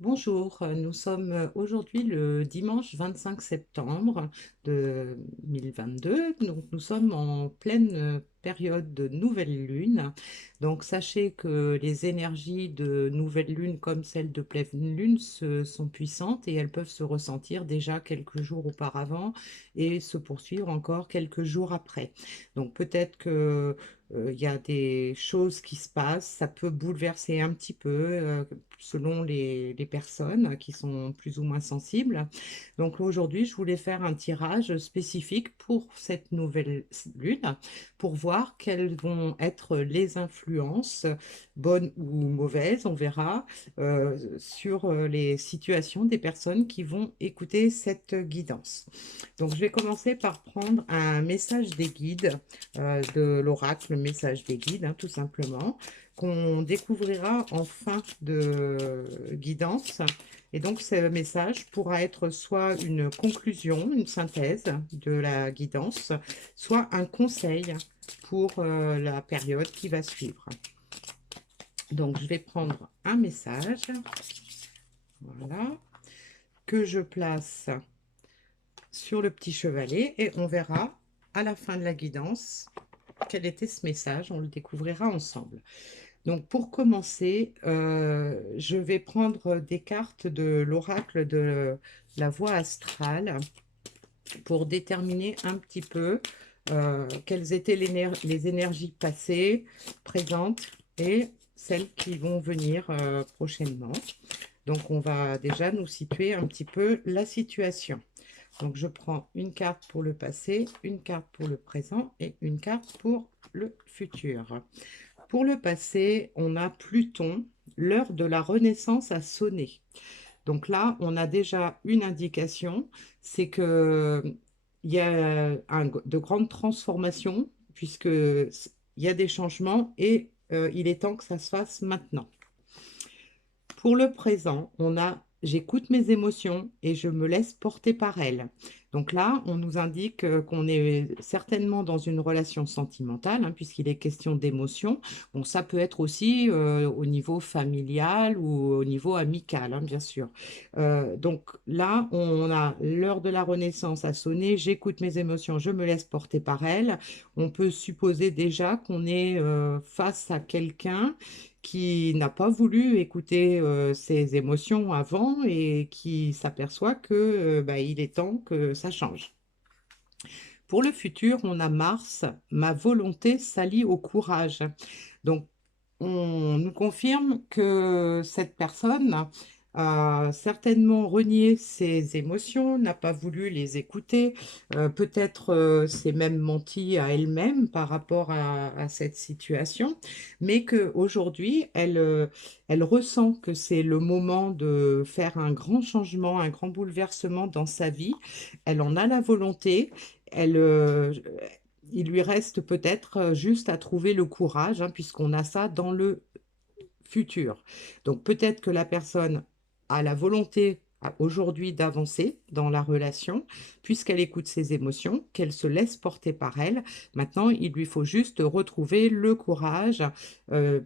Bonjour, nous sommes aujourd'hui le dimanche 25 septembre 2022, donc nous sommes en pleine période de nouvelle lune. Donc sachez que les énergies de nouvelle lune comme celles de pleine lune sont puissantes et elles peuvent se ressentir déjà quelques jours auparavant et se poursuivre encore quelques jours après. Donc peut-être que il y a des choses qui se passent, ça peut bouleverser un petit peu selon les personnes qui sont plus ou moins sensibles. Donc aujourd'hui, je voulais faire un tirage spécifique pour cette nouvelle lune, pour voir quelles vont être les influences, bonnes ou mauvaises, on verra, sur les situations des personnes qui vont écouter cette guidance. Donc je vais commencer par prendre un message des guides de l'oracle, le message des guides, hein, tout simplement, qu'on découvrira en fin de guidance. Et donc, ce message pourra être soit une conclusion, une synthèse de la guidance, soit un conseil pour la période qui va suivre. Donc, je vais prendre un message, voilà, que je place sur le petit chevalet et on verra à la fin de la guidance quel était ce message. On le découvrira ensemble. Donc pour commencer, je vais prendre des cartes de l'oracle de la voie astrale pour déterminer un petit peu quelles étaient les énergies passées, présentes et celles qui vont venir prochainement. Donc on va déjà nous situer un petit peu la situation. Donc je prends une carte pour le passé, une carte pour le présent et une carte pour le futur. Pour le passé, on a Pluton, l'heure de la Renaissance a sonné. Donc là, on a déjà une indication, c'est que il y a de grandes transformations puisque il y a des changements et il est temps que ça se fasse maintenant. Pour le présent, on a j'écoute mes émotions et je me laisse porter par elles. Donc là, on nous indique qu'on est certainement dans une relation sentimentale, hein, puisqu'il est question d'émotions. Bon, ça peut être aussi au niveau familial ou au niveau amical, hein, bien sûr. Donc là, on a l'heure de la Renaissance à sonner. J'écoute mes émotions, je me laisse porter par elles. On peut supposer déjà qu'on est face à quelqu'un qui n'a pas voulu écouter ses émotions avant et qui s'aperçoit que bah, il est temps que ça change. Pour le futur, on a Mars, ma volonté s'allie au courage. Donc, on nous confirme que cette personne a certainement renié ses émotions, n'a pas voulu les écouter, peut-être s'est même menti à elle-même par rapport à cette situation, mais qu'aujourd'hui, elle ressent que c'est le moment de faire un grand changement, un grand bouleversement dans sa vie. Elle en a la volonté. Elle, il lui reste peut-être juste à trouver le courage, hein, puisqu'on a ça dans le futur. Donc peut-être que la personne a la volonté aujourd'hui d'avancer dans la relation, puisqu'elle écoute ses émotions, qu'elle se laisse porter par elle. Maintenant, il lui faut juste retrouver le courage euh,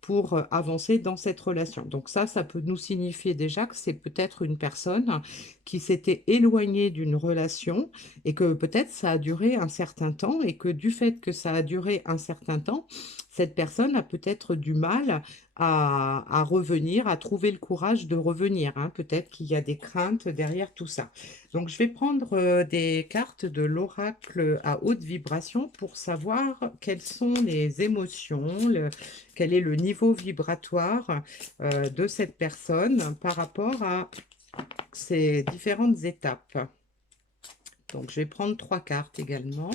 pour avancer dans cette relation. Donc ça peut nous signifier déjà que c'est peut-être une personne qui s'était éloignée d'une relation et que peut-être ça a duré un certain temps et que du fait que ça a duré un certain temps, cette personne a peut-être du mal à revenir, à trouver le courage de revenir, hein. Peut-être qu'il y a des craintes derrière tout ça. Donc, je vais prendre des cartes de l'oracle à haute vibration pour savoir quelles sont les émotions, quel est le niveau vibratoire de cette personne par rapport à ces différentes étapes. Donc, je vais prendre trois cartes également.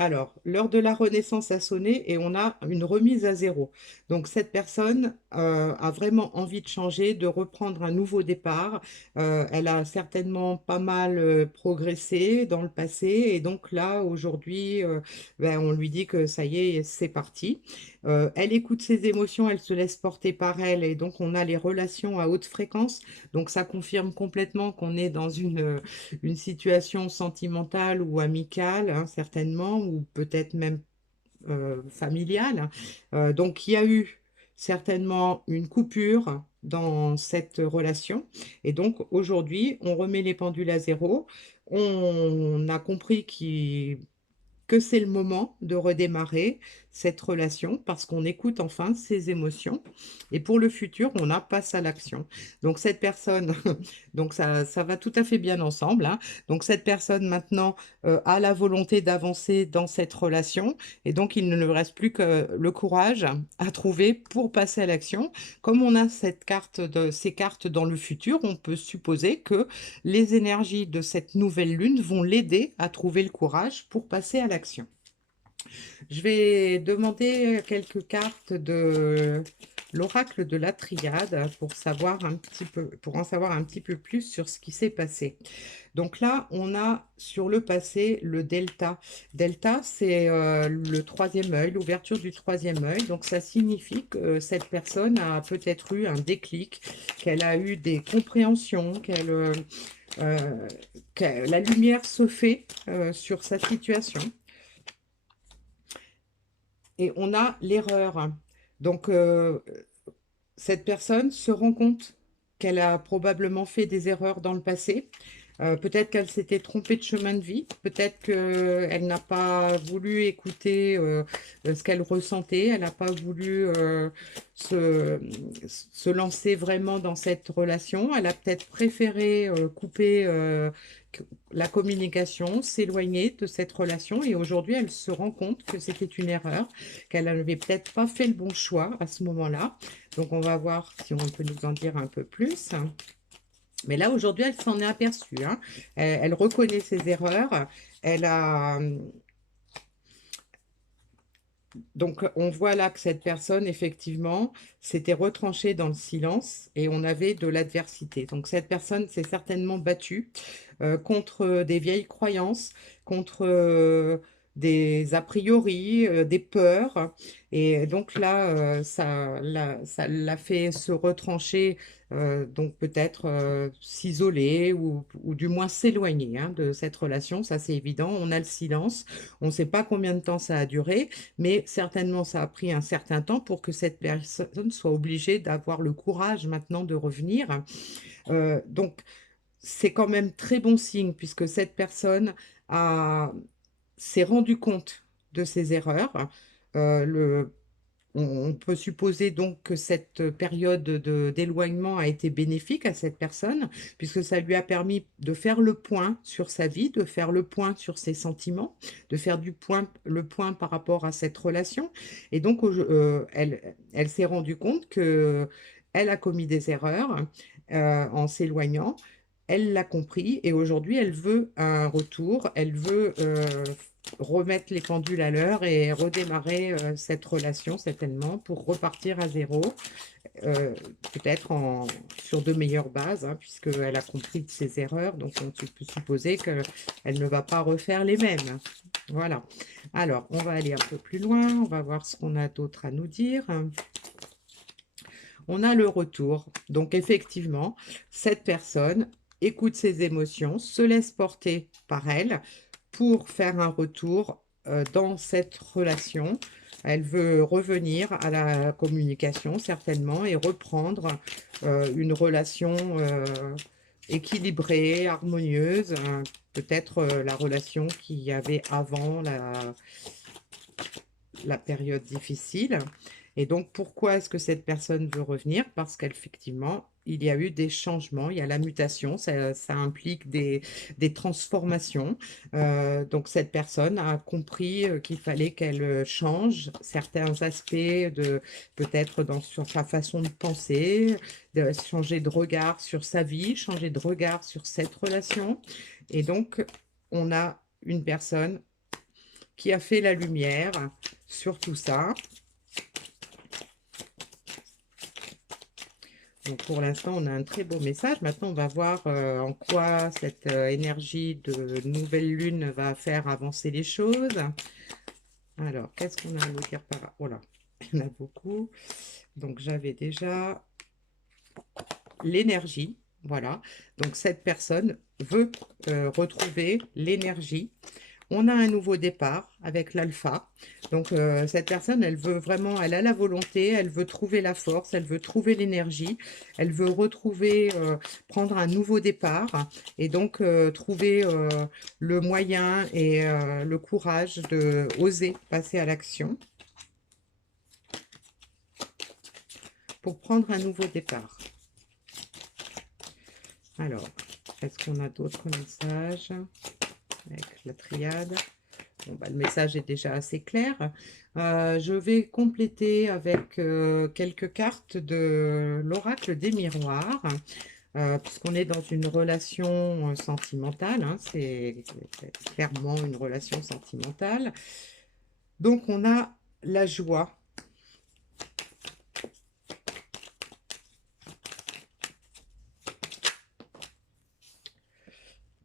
Alors, l'heure de la Renaissance a sonné et on a une remise à zéro. Donc, cette personne a vraiment envie de changer, de reprendre un nouveau départ. Elle a certainement pas mal progressé dans le passé et donc là, aujourd'hui, ben, on lui dit que ça y est, c'est parti. Elle écoute ses émotions, elle se laisse porter par elle et donc on a les relations à haute fréquence. Donc, ça confirme complètement qu'on est dans une situation sentimentale ou amicale, hein, certainement, ou peut-être même familiale. Donc, il y a eu certainement une coupure dans cette relation. Et donc, aujourd'hui, on remet les pendules à zéro. On a compris que c'est le moment de redémarrer cette relation parce qu'on écoute enfin ses émotions et pour le futur, on a passe à l'action. Donc cette personne, donc ça va tout à fait bien ensemble, hein. Donc cette personne maintenant a la volonté d'avancer dans cette relation et donc il ne lui reste plus que le courage à trouver pour passer à l'action. Comme on a ces cartes dans le futur, on peut supposer que les énergies de cette nouvelle lune vont l'aider à trouver le courage pour passer à l'action. Je vais demander quelques cartes de l'oracle de la Triade pour savoir un petit peu, pour en savoir un petit peu plus sur ce qui s'est passé. Donc là, on a sur le passé le delta. Delta, c'est le troisième œil, l'ouverture du troisième œil. Donc ça signifie que cette personne a peut-être eu un déclic, qu'elle a eu des compréhensions, euh, que la lumière se fait sur sa situation. Et on a l'erreur. Donc, cette personne se rend compte qu'elle a probablement fait des erreurs dans le passé. Peut-être qu'elle s'était trompée de chemin de vie. Peut-être qu'elle n'a pas voulu écouter ce qu'elle ressentait. Elle n'a pas voulu se, se lancer vraiment dans cette relation. Elle a peut-être préféré couper la communication, s'éloigner de cette relation. Et aujourd'hui, elle se rend compte que c'était une erreur, qu'elle n'avait peut-être pas fait le bon choix à ce moment-là. Donc, on va voir si on peut nous en dire un peu plus. Mais là, aujourd'hui, elle s'en est aperçue, hein. Elle reconnaît ses erreurs. Elle a, donc, on voit là que cette personne, effectivement, s'était retranchée dans le silence et on avait de l'adversité. Donc, cette personne s'est certainement battue contre des vieilles croyances, contre des a priori, des peurs. Et donc là, ça l'a fait se retrancher, donc peut-être s'isoler ou du moins s'éloigner hein, de cette relation. Ça, c'est évident. On a le silence. On ne sait pas combien de temps ça a duré, mais certainement ça a pris un certain temps pour que cette personne soit obligée d'avoir le courage maintenant de revenir. Donc, c'est quand même très bon signe puisque cette personne a, s'est rendu compte de ses erreurs. Euh, le, on peut supposer donc que cette période d'éloignement a été bénéfique à cette personne, puisque ça lui a permis de faire le point sur sa vie, de faire le point sur ses sentiments, de faire le point par rapport à cette relation. Et donc, elle s'est rendue compte que elle a commis des erreurs en s'éloignant. Elle l'a compris et aujourd'hui, elle veut un retour, elle veut remettre les pendules à l'heure et redémarrer cette relation certainement pour repartir à zéro, euh, peut-être sur de meilleures bases, hein, puisqu'elle a compris de ses erreurs, donc on peut supposer qu'elle ne va pas refaire les mêmes. Voilà. Alors, on va aller un peu plus loin, on va voir ce qu'on a d'autre à nous dire. On a le retour. Donc, effectivement, cette personne écoute ses émotions, se laisse porter par elle pour faire un retour dans cette relation. Elle veut revenir à la communication, certainement, et reprendre une relation équilibrée, harmonieuse, hein, peut-être la relation qu'il y avait avant la période difficile. Et donc, pourquoi est-ce que cette personne veut revenir? Parce qu'effectivement, il y a eu des changements, il y a la mutation, ça implique des transformations. Donc, cette personne a compris qu'il fallait qu'elle change certains aspects peut-être sur sa façon de penser, de changer de regard sur sa vie, changer de regard sur cette relation. Et donc, on a une personne qui a fait la lumière sur tout ça. Donc pour l'instant, on a un très beau message. Maintenant, on va voir en quoi cette énergie de nouvelle lune va faire avancer les choses. Alors, qu'est-ce qu'on a à nous dire par là? Oh là, il y en a beaucoup. Donc, j'avais déjà l'énergie. Voilà. Donc, cette personne veut retrouver l'énergie. On a un nouveau départ avec l'alpha. Donc, cette personne, elle veut vraiment, elle a la volonté, elle veut trouver la force, elle veut trouver l'énergie, elle veut retrouver, prendre un nouveau départ et donc trouver le moyen et le courage de oser passer à l'action pour prendre un nouveau départ. Alors, est-ce qu'on a d'autres messages avec la triade? Bon, bah, le message est déjà assez clair. Je vais compléter avec quelques cartes de l'oracle des miroirs, puisqu'on est dans une relation sentimentale, hein, c'est clairement une relation sentimentale. Donc, on a la joie.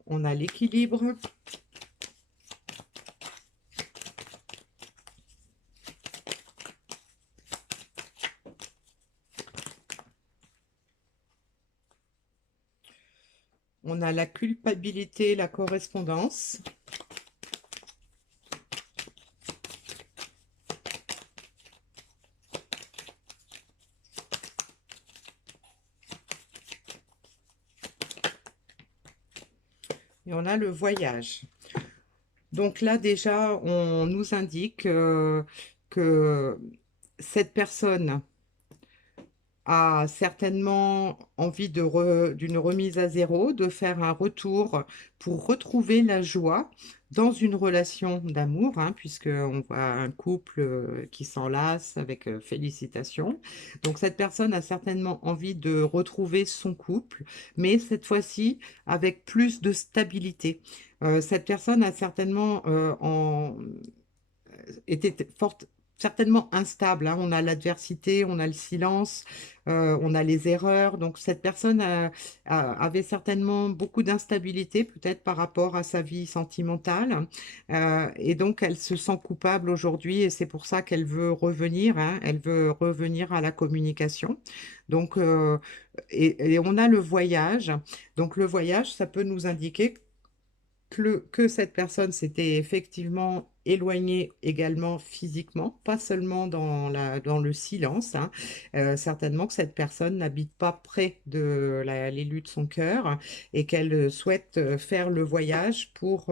On a l'équilibre. On a la culpabilité, la correspondance. Et on a le voyage. Donc là, déjà, on nous indique que cette personne a certainement envie d'une remise à zéro, de faire un retour pour retrouver la joie dans une relation d'amour, hein, puisqu'on voit un couple qui s'enlace avec félicitations. Donc cette personne a certainement envie de retrouver son couple, mais cette fois-ci avec plus de stabilité. Cette personne a certainement était certainement instable, hein. On a l'adversité, on a le silence, on a les erreurs. Donc cette personne avait certainement beaucoup d'instabilité, peut-être par rapport à sa vie sentimentale. Et donc elle se sent coupable aujourd'hui et c'est pour ça qu'elle veut revenir, hein. Elle veut revenir à la communication. Donc, et on a le voyage. Donc le voyage, ça peut nous indiquer que cette personne s'était effectivement éloignée également physiquement, pas seulement dans le silence, hein. Certainement que cette personne n'habite pas près de l'élu de son cœur et qu'elle souhaite faire le voyage pour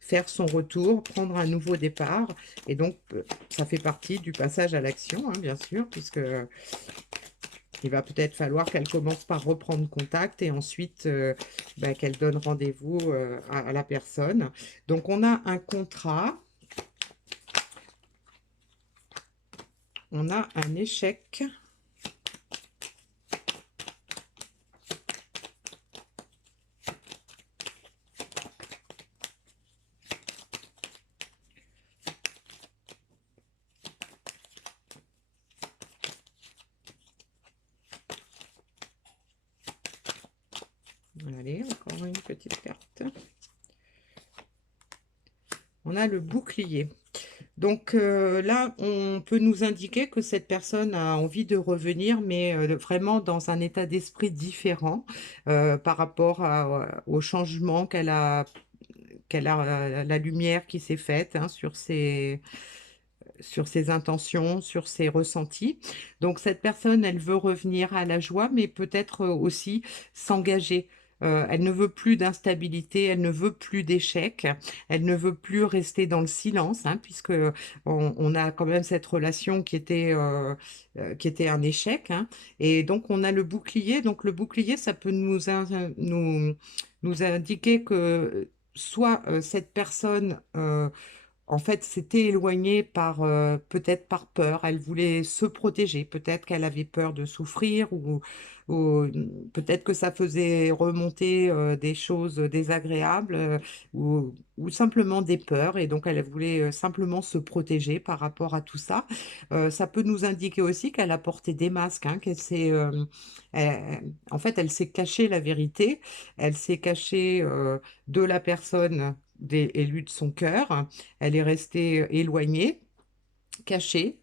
faire son retour, prendre un nouveau départ. Et donc, ça fait partie du passage à l'action, hein, bien sûr, puisque il va peut-être falloir qu'elle commence par reprendre contact et ensuite bah, qu'elle donne rendez-vous à la personne. Donc, on a un contrat, on a un échec. Allez, encore une petite carte. On a le bouclier. Donc là, on peut nous indiquer que cette personne a envie de revenir, mais vraiment dans un état d'esprit différent par rapport au changement qu'elle a la lumière qui s'est faite, hein, sur ses intentions, sur ses ressentis. Donc cette personne, elle veut revenir à la joie, mais peut-être aussi s'engager. Elle ne veut plus d'instabilité, elle ne veut plus d'échec, elle ne veut plus rester dans le silence, hein, puisque on a quand même cette relation qui était un échec, hein. Et donc on a le bouclier. Donc le bouclier, ça peut nous indiquer que soit cette personne en fait, s'était éloignée par peut-être par peur. Elle voulait se protéger. Peut-être qu'elle avait peur de souffrir ou peut-être que ça faisait remonter des choses désagréables ou simplement des peurs. Et donc, elle voulait simplement se protéger par rapport à tout ça. Ça peut nous indiquer aussi qu'elle a porté des masques, hein, en fait, elle s'est cachée la vérité. Elle s'est cachée de la personne élue de son cœur. Elle est restée éloignée, cachée,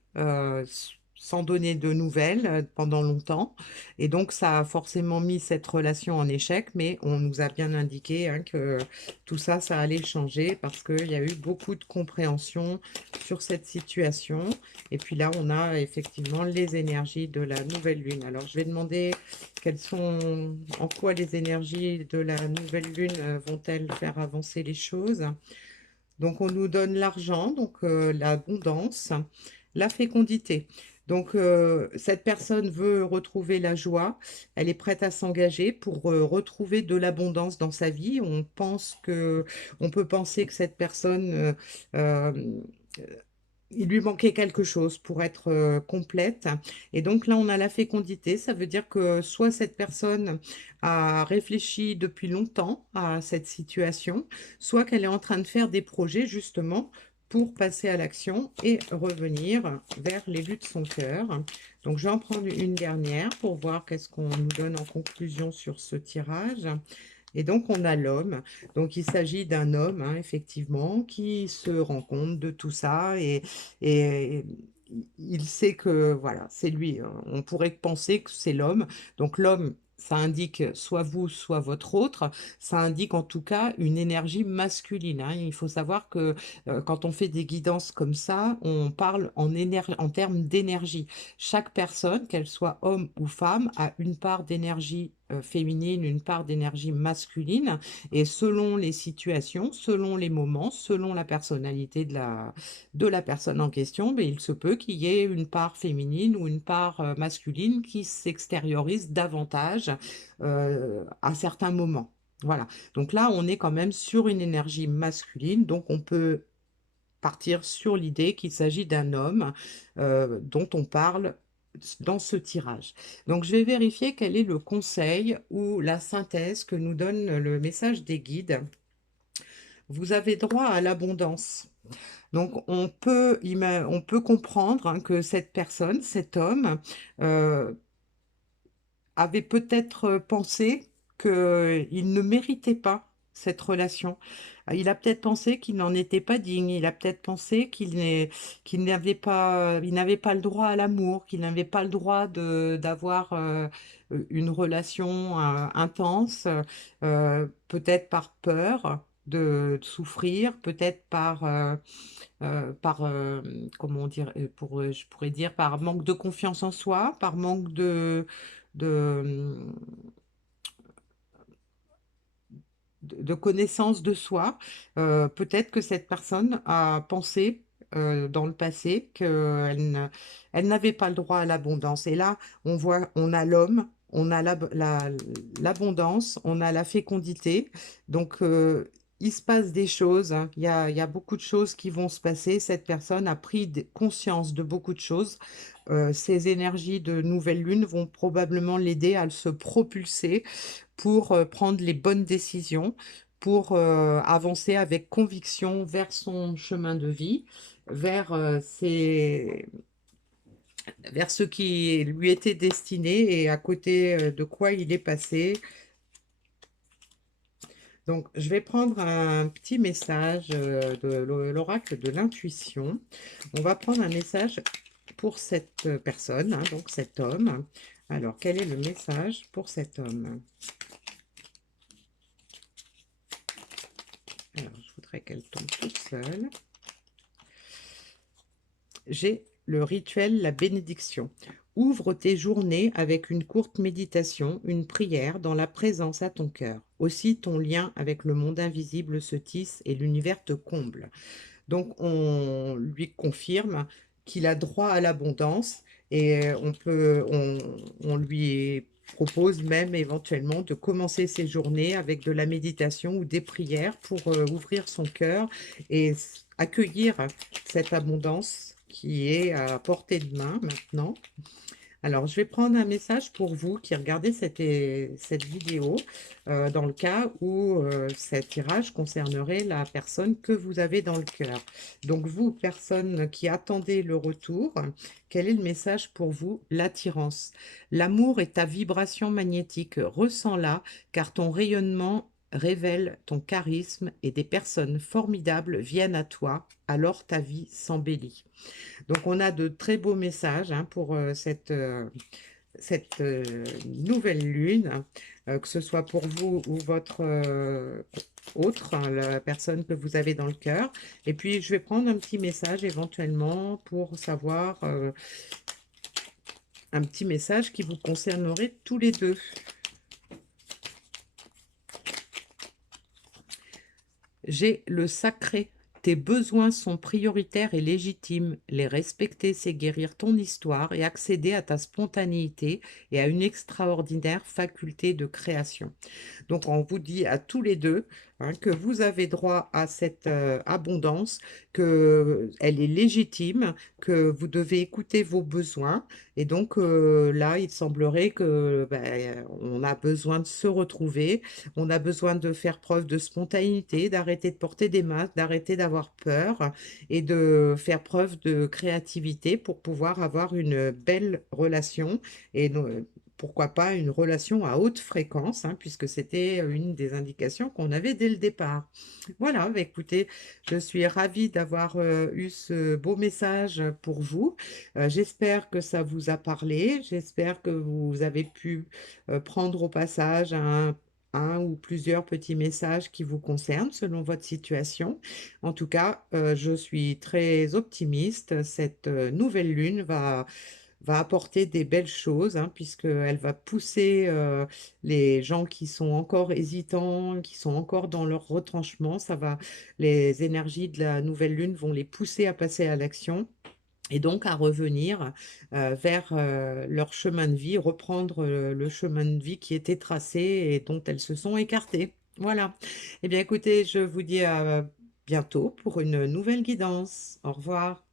sans donner de nouvelles pendant longtemps. Et donc, ça a forcément mis cette relation en échec, mais on nous a bien indiqué hein, que tout ça, ça allait changer parce qu'il y a eu beaucoup de compréhension sur cette situation. Et puis là, on a effectivement les énergies de la nouvelle lune. Alors, je vais demander en quoi les énergies de la nouvelle lune vont-elles faire avancer les choses. Donc, on nous donne l'argent, donc l'abondance, la fécondité. Donc, cette personne veut retrouver la joie, elle est prête à s'engager pour retrouver de l'abondance dans sa vie. On peut penser que cette personne, euh, il lui manquait quelque chose pour être complète. Et donc là, on a la fécondité. Ça veut dire que soit cette personne a réfléchi depuis longtemps à cette situation, soit qu'elle est en train de faire des projets justement pour passer à l'action et revenir vers l'élu de son cœur. Donc, je vais en prendre une dernière pour voir qu'est-ce qu'on nous donne en conclusion sur ce tirage. Et donc, on a l'homme. Donc, il s'agit d'un homme, hein, effectivement, qui se rend compte de tout ça et il sait que, voilà, c'est lui. On pourrait penser que c'est l'homme. Donc, l'homme, ça indique soit vous, soit votre autre. Ça indique en tout cas une énergie masculine, hein. Il faut savoir que quand on fait des guidances comme ça, on parle en termes d'énergie. Chaque personne, qu'elle soit homme ou femme, a une part d'énergie féminine, une part d'énergie masculine, et selon les situations, selon les moments, selon la personnalité de la personne en question, ben, il se peut qu'il y ait une part féminine ou une part masculine qui s'extériorise davantage à certains moments. Voilà. Donc là, on est quand même sur une énergie masculine, donc on peut partir sur l'idée qu'il s'agit d'un homme dont on parle dans ce tirage. Donc, je vais vérifier quel est le conseil ou la synthèse que nous donne le message des guides. Vous avez droit à l'abondance. Donc, on peut comprendre hein, que cette personne, cet homme, euh, avait peut-être pensé qu'il ne méritait pas cette relation. Il a peut-être pensé qu'il n'en était pas digne. Il a peut-être pensé qu'il n'avait pas le droit à l'amour, qu'il n'avait pas le droit d'avoir une relation intense, peut-être par peur de souffrir, peut-être comment dire, je pourrais dire, par manque de confiance en soi, par manque de, de connaissance de soi. Peut-être que cette personne a pensé dans le passé elle n'avait pas le droit à l'abondance. Et là, on a l'homme, on a l'abondance, on a la fécondité. Donc, il se passe des choses, hein. Il y a beaucoup de choses qui vont se passer. Cette personne a pris conscience de beaucoup de choses. Ces énergies de nouvelle lune vont probablement l'aider à se propulser pour prendre les bonnes décisions, pour avancer avec conviction vers son chemin de vie, vers, vers ce qui lui était destiné et à côté de quoi il est passé. Donc, je vais prendre un petit message de l'oracle de l'intuition. On va prendre un message pour cette personne, hein, donc cet homme. Alors, quel est le message pour cet homme? Alors, je voudrais qu'elle tombe toute seule. J'ai le rituel, la bénédiction. Ouvre tes journées avec une courte méditation, une prière dans la présence à ton cœur. Aussi, ton lien avec le monde invisible se tisse et l'univers te comble. Donc, on lui confirme qu'il a droit à l'abondance et on lui propose même éventuellement de commencer ses journées avec de la méditation ou des prières pour ouvrir son cœur et accueillir cette abondance qui est à portée de main maintenant. Alors, je vais prendre un message pour vous qui regardez cette vidéo, dans le cas où ce tirage concernerait la personne que vous avez dans le cœur. Donc, vous, personne qui attendez le retour, quel est le message pour vous? L'attirance. L'amour est ta vibration magnétique. Ressens-la, car ton rayonnement révèle ton charisme et des personnes formidables viennent à toi, alors ta vie s'embellit. Donc on a de très beaux messages hein, pour cette nouvelle lune, que ce soit pour vous ou votre autre, hein, la personne que vous avez dans le cœur. Et puis, je vais prendre un petit message éventuellement pour savoir un petit message qui vous concernerait tous les deux. J'ai le sacré. Tes besoins sont prioritaires et légitimes. Les respecter, c'est guérir ton histoire et accéder à ta spontanéité et à une extraordinaire faculté de création. Donc, on vous dit à tous les deux hein, que vous avez droit à cette abondance, que elle est légitime, que vous devez écouter vos besoins. Et donc, là, il semblerait que ben, on a besoin de se retrouver, on a besoin de faire preuve de spontanéité, d'arrêter de porter des masques, d'arrêter d'avoir peur et de faire preuve de créativité pour pouvoir avoir une belle relation et pourquoi pas une relation à haute fréquence, hein, puisque c'était une des indications qu'on avait dès le départ. Voilà, bah, écoutez, je suis ravie d'avoir eu ce beau message pour vous. J'espère que ça vous a parlé, j'espère que vous avez pu prendre au passage un ou plusieurs petits messages qui vous concernent selon votre situation. En tout cas, je suis très optimiste. Cette nouvelle lune va apporter des belles choses, hein, puisqu'elle va pousser les gens qui sont encore hésitants, qui sont encore dans leur retranchement. Les énergies de la nouvelle lune vont les pousser à passer à l'action. Et donc à revenir vers leur chemin de vie, reprendre le chemin de vie qui était tracé et dont elles se sont écartées. Voilà. Eh bien écoutez, je vous dis à bientôt pour une nouvelle guidance. Au revoir.